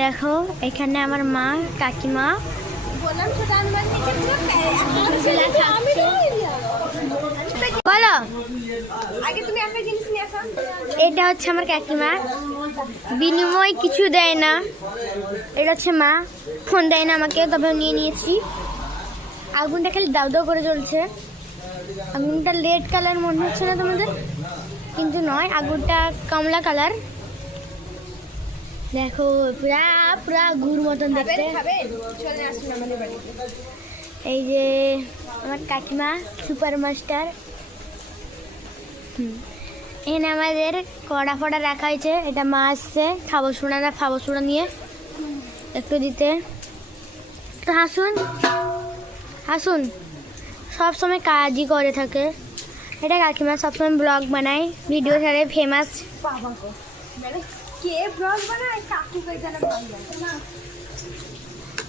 দেখো এখানে আমার মা কাকিমা বলো। এটা হচ্ছে আমার কাকিমা, বিনিময় কিছু দেয় না। এটা হচ্ছে মা, ফোন দেয় না আমাকে, তবে নিয়ে নিয়েছি। আগুনটা খালি দাউ দাউ করে জ্বলছে। আগুনটা রেড কালার মনে হচ্ছে না তোমাদের, কিন্তু নয়, আগুনটা কমলা কালার। দেখো পুরা পুরা গুড় মতন দেখতে। এই যে আমার কাকিমা সুপার মাস্টার। এখানে আমাদের কড়া ফড়া রাখা হয়েছে। এটা মা আসছে খাবো সোনা নিয়ে একটু দিতে। তো হাসুন হাসুন, সব সময় কাজই করে থাকে। এটা কাকিমা সবসময় ব্লগ বানায়, ভিডিও ছাড়ে, ফেমাস।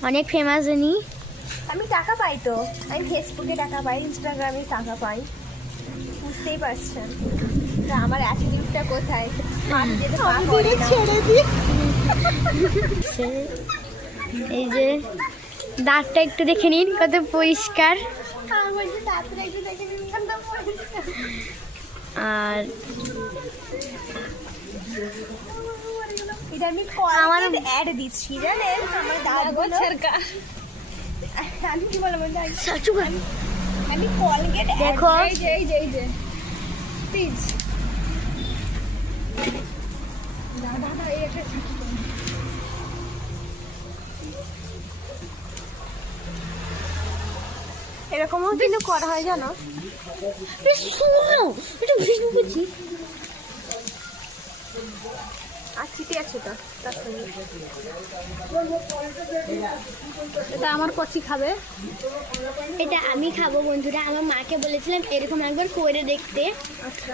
অনেক ফেমাস উনি। আমি টাকা পাই তো, আমি ফেসবুকে টাকা পাই, ইনস্টাগ্রামে টাকা পাই, বুঝতেই পারছেন। আমার অ্যাটিটিউডটা কোথায়? এই যে দাঁতটা একটু দেখে নিন, কত পরিষ্কার। আর আমার অ্যাড দিচ্ছি জানেন, আমার দাঁতগুলো আমি কি বলবো, আমি কলগেট দেখো প্লিজ এরকমও কিন্তু করা হয় জানো। আর চিঠি আছে তো, এটা আমার কচি খাবে, এটা আমি খাবো বন্ধুরা। আমার মাকে বলেছিলাম এরকম একবার করে দেখতে।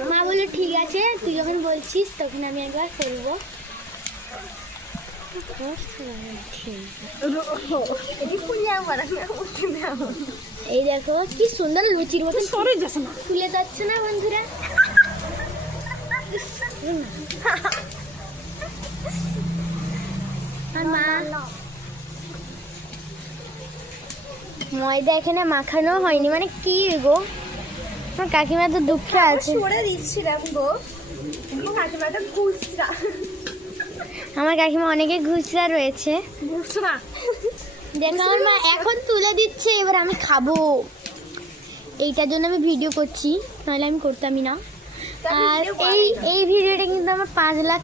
মা বললো ঠিক আছে, তুই যখন বলছিস তখন আমি একবার করবো। এই দেখো কি সুন্দর লুচির মতো সরে যাচ্ছে না, তুলে যাচ্ছে না বন্ধুরা। আর মা ময়দা এখানে মাখানো হয়নি, মানে কি গো, আমার কাকিমা তো দুঃখে আছে। সরে দিচ্ছিলাম গো, কাকিমা তো খুচরা, আমার কাকিমা অনেকে খুচরা রয়েছে। খুচরা দেখো আমার মা এখন তুলে দিচ্ছে, এবার আমি খাবো। এইটার জন্য আমি ভিডিও করছি, নাহলে আমি করতামই না। আর এই ভিডিওটা কিন্তু আমার 5 লাখ